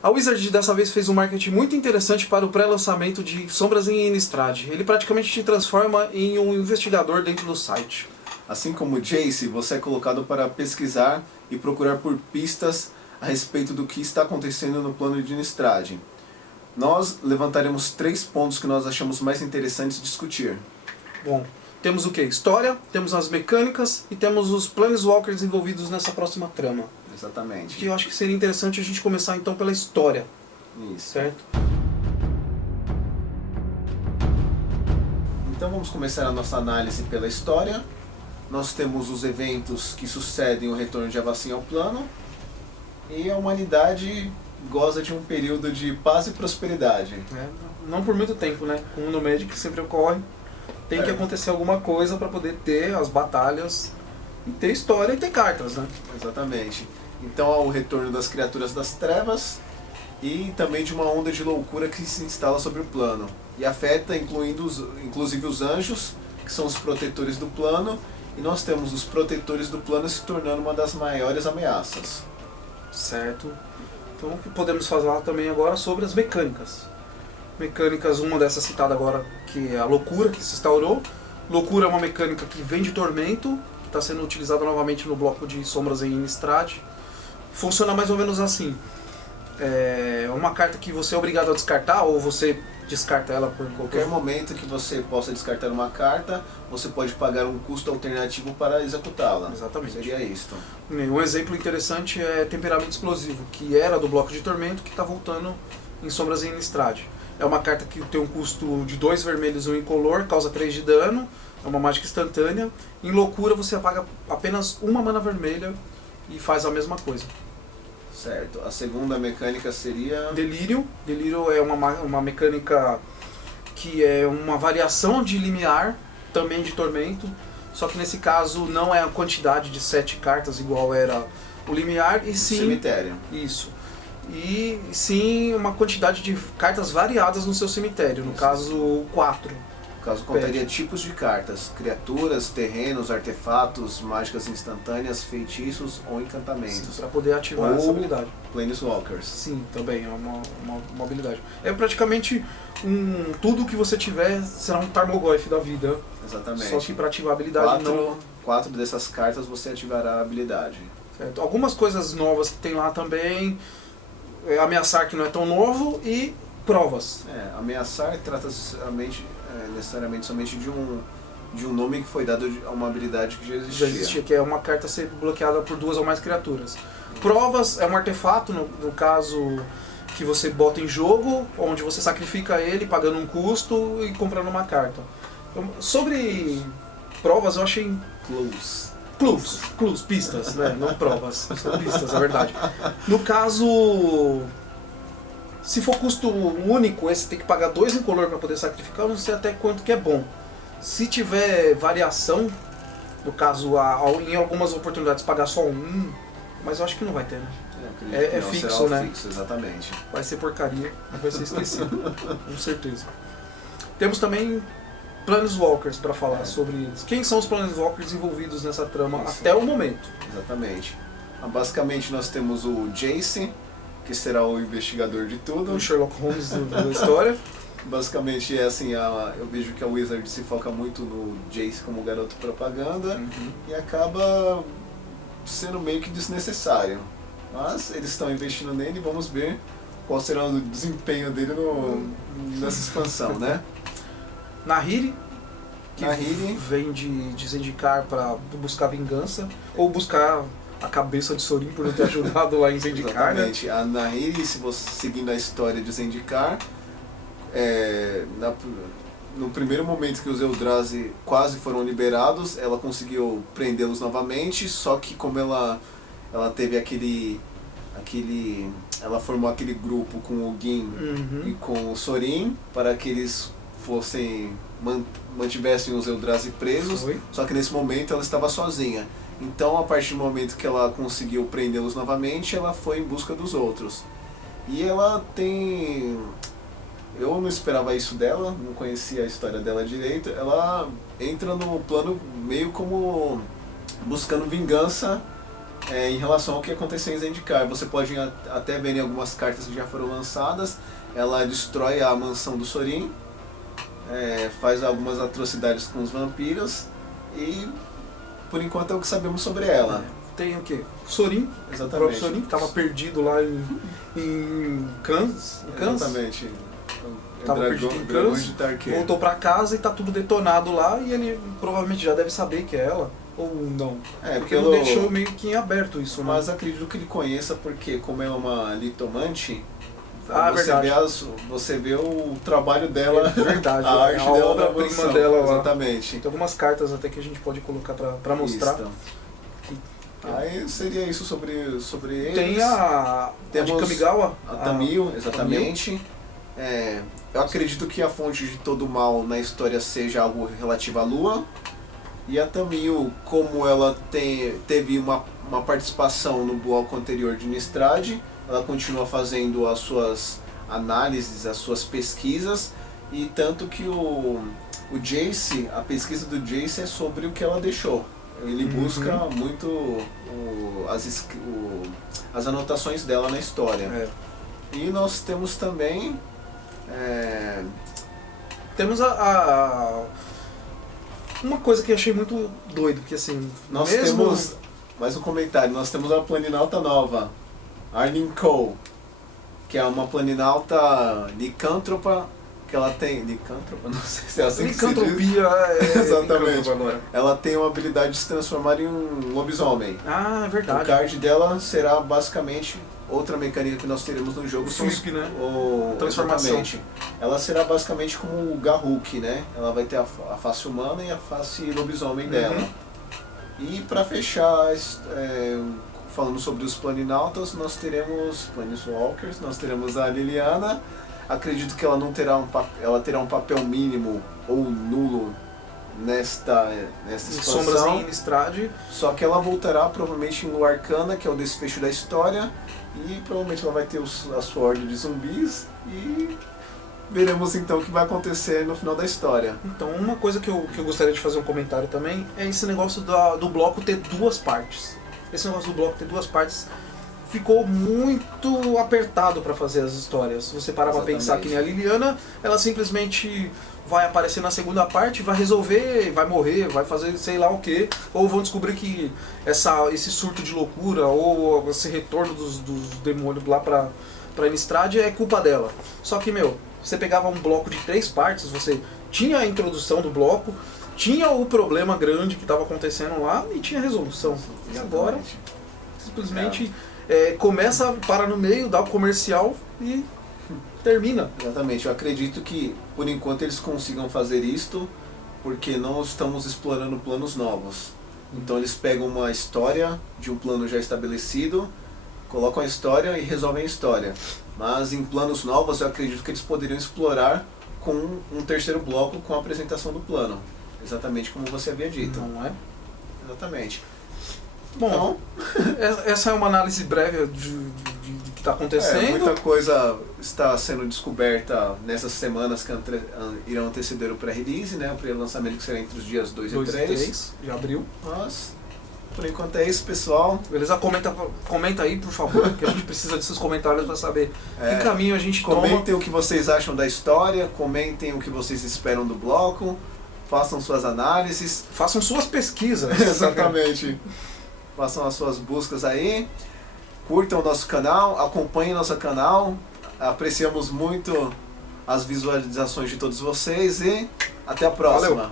A Wizard dessa vez fez um marketing muito interessante para o pré-lançamento de Sombras em Innistrad. Ele praticamente te transforma em um investigador dentro do site. Assim como Jace, você é colocado para pesquisar e procurar por pistas a respeito do que está acontecendo no plano de Innistrad. Nós levantaremos 3 pontos que nós achamos mais interessantes discutir. Bom, temos o que? História, temos as mecânicas e temos os Planeswalkers envolvidos nessa próxima trama. Exatamente. Que eu acho que seria interessante a gente começar então pela história. Isso. Certo? Então vamos começar a nossa análise pela história. Nós temos os eventos que sucedem o retorno de Avacyn ao plano. E a humanidade goza de um período de paz e prosperidade. Não por muito tempo, né? Como no Magic sempre ocorre, tem que acontecer alguma coisa para poder ter as batalhas, e ter história e ter cartas, né? Exatamente. Então há o retorno das criaturas das trevas e também de uma onda de loucura que se instala sobre o plano. E afeta inclusive os anjos, que são os protetores do plano, e nós temos os protetores do plano se tornando uma das maiores ameaças. Certo. Então o que podemos falar também agora sobre as mecânicas. Mecânicas, uma dessas citada agora, que é a loucura que se instaurou. Loucura é uma mecânica que vem de Tormento, que está sendo utilizada novamente no bloco de Sombras em Innistrad. Funciona mais ou menos assim. É uma carta que você é obrigado a descartar, ou você descarta ela por Qualquer momento que você possa descartar uma carta, você pode pagar um custo alternativo para executá-la. Exatamente. Seria isto. Um exemplo interessante é Temperamento Explosivo, que era do bloco de Tormento, que está voltando em Sombras em Innistrad. É uma carta que tem um custo de 2 vermelhos e 1 incolor, causa 3 de dano, é uma mágica instantânea. Em Loucura você apaga apenas uma mana vermelha e faz a mesma coisa. Certo. A segunda mecânica seria... Delírio. Delírio é uma mecânica que é uma variação de limiar, também de Tormento, só que nesse caso não é a quantidade de 7 cartas igual era o limiar, e sim... Cemitério. Isso. E sim uma quantidade de cartas variadas no seu cemitério, no caso 4. No caso, contaria tipos de cartas: criaturas, terrenos, artefatos, mágicas instantâneas, feitiços ou encantamentos. Para poder ativar essa habilidade. Planeswalkers. Sim, também é uma habilidade. É praticamente tudo que você tiver será um Tarmogoyf da vida. Exatamente. Só que para ativar a habilidade quatro dessas cartas você ativará a habilidade. Certo. Algumas coisas novas que tem lá também. Ameaçar, que não é tão novo, e provas. Ameaçar trata-se necessariamente somente de um nome que foi dado a uma habilidade que já existia. Que é uma carta ser bloqueada por 2 ou mais criaturas. Provas é um artefato, no caso, que você bota em jogo, onde você sacrifica ele pagando um custo e comprando uma carta. Então, sobre provas eu achei... Clues, pistas, né? Não provas, são pistas, é verdade. No caso, se for custo único, esse tem que pagar 2 incolor para poder sacrificar, eu não sei até quanto que é bom. Se tiver variação, no caso, em algumas oportunidades pagar só 1, mas eu acho que não vai ter, né? É fixo, né? Fixo, exatamente. Vai ser porcaria, vai ser esquecido, com certeza. Temos também Planeswalkers para falar sobre eles. Quem são os Planeswalkers envolvidos nessa trama até o momento? Exatamente. Basicamente nós temos o Jace, que será o investigador de tudo. O Sherlock Holmes da história. Basicamente é assim, eu vejo que a Wizard se foca muito no Jace como garoto propaganda e acaba sendo meio que desnecessário. Mas eles estão investindo nele e vamos ver qual será o desempenho dele nessa expansão, né? Nahiri, que Nahiri vem de Zendikar para buscar vingança, ou buscar a cabeça de Sorin por não ter ajudado lá em Zendikar. Exatamente. Né? A Nahiri, se você seguindo a história de Zendikar, no primeiro momento que os Eldrazi quase foram liberados, ela conseguiu prendê-los novamente, só que como ela teve ela formou aquele grupo com o Gin e com o Sorin para que eles mantivessem os Eldrazi presos, só que nesse momento ela estava sozinha. Então, a partir do momento que ela conseguiu prendê-los novamente, ela foi em busca dos outros. E ela tem... Eu não esperava isso dela, não conhecia a história dela direito. Ela entra no plano meio como buscando vingança em relação ao que aconteceu em Zendikar. Você pode até ver em algumas cartas que já foram lançadas, ela destrói a mansão do Sorin, faz algumas atrocidades com os vampiros e por enquanto é o que sabemos sobre ela. Tem o quê? Sorin, o próprio Sorin, que estava perdido lá em Khans. Exatamente. Tava perdido em Khans, voltou pra casa e tá tudo detonado lá e ele provavelmente já deve saber que é ela. Ou não? Porque ele deixou meio que em aberto isso, né? Mas acredito que ele conheça porque, como ela é uma litomante, você vê o trabalho dela, verdade, a arte a dela, obra-prima dela lá. Exatamente. Tem algumas cartas até que a gente pode colocar pra mostrar. Aí seria isso sobre eles. Tem a de Kamigawa. A Tamil, exatamente. Eu acredito que a fonte de todo o mal na história seja algo relativo à Lua. E a Tamil, como ela teve uma participação no bloco anterior de Nistrad, ela continua fazendo as suas análises, as suas pesquisas, e tanto que o Jace, a pesquisa do Jace é sobre o que ela deixou. Ele busca muito as anotações dela na história. E nós temos também... Temos uma coisa que eu achei muito doido, que assim... Nós temos... Mais um comentário. Nós temos uma planinauta nova, Arlene Cole, que é uma planinauta licântropa, que ela tem... Licântropa? Não sei se é assim que se diz. Licantropia Exatamente. Ela tem uma habilidade de se transformar em um lobisomem. Ah, é verdade. O card dela será basicamente... Outra mecânica que nós teremos no jogo, flip, né? Transformação. Ela será basicamente como o Garruk, né? Ela vai ter a face humana e a face lobisomem dela. E para fechar, falando sobre os planinautas, nós teremos Planeswalkers, nós teremos a Liliana. Acredito que ela não terá ela terá um papel mínimo ou nulo nesta expansão. Sombras em Innistrad. Só que ela voltará provavelmente em Lua Arcana, que é o desfecho da história. E provavelmente ela vai ter a sua ordem de zumbis e veremos então o que vai acontecer no final da história. Então, uma coisa que eu gostaria de fazer um comentário também é esse negócio do bloco ter duas partes. Esse negócio do bloco ter duas partes ficou muito apertado para fazer as histórias. Se você parar para pensar que nem a Liliana, ela simplesmente vai aparecer na segunda parte, vai resolver, vai morrer, vai fazer sei lá o que, ou vão descobrir que esse surto de loucura ou esse retorno dos demônios lá pra Innistrad é culpa dela. Só que, você pegava um bloco de 3 partes, você tinha a introdução do bloco, tinha o problema grande que estava acontecendo lá e tinha a resolução. E agora, simplesmente começa, para no meio, dá o comercial e termina. Exatamente, eu acredito que por enquanto eles consigam fazer isto porque não estamos explorando planos novos. Então eles pegam uma história de um plano já estabelecido, colocam a história e resolvem a história. Mas em planos novos eu acredito que eles poderiam explorar com um terceiro bloco com a apresentação do plano. Exatamente como você havia dito. Não é? Exatamente. Bom, então, essa é uma análise breve de que está acontecendo. Muita coisa está sendo descoberta nessas semanas que irão anteceder o pré-release, né? O pré-lançamento que será entre os dias 2 e 3 de abril. Mas, por enquanto é isso, pessoal. Beleza? Comenta aí, por favor, que a gente precisa desses comentários para saber que caminho a gente toma. Comentem o que vocês acham da história, comentem o que vocês esperam do bloco, façam suas análises. Façam suas pesquisas. Exatamente. Façam as suas buscas aí. Curtam o nosso canal, acompanhem nosso canal. Apreciamos muito as visualizações de todos vocês e até a próxima. Valeu.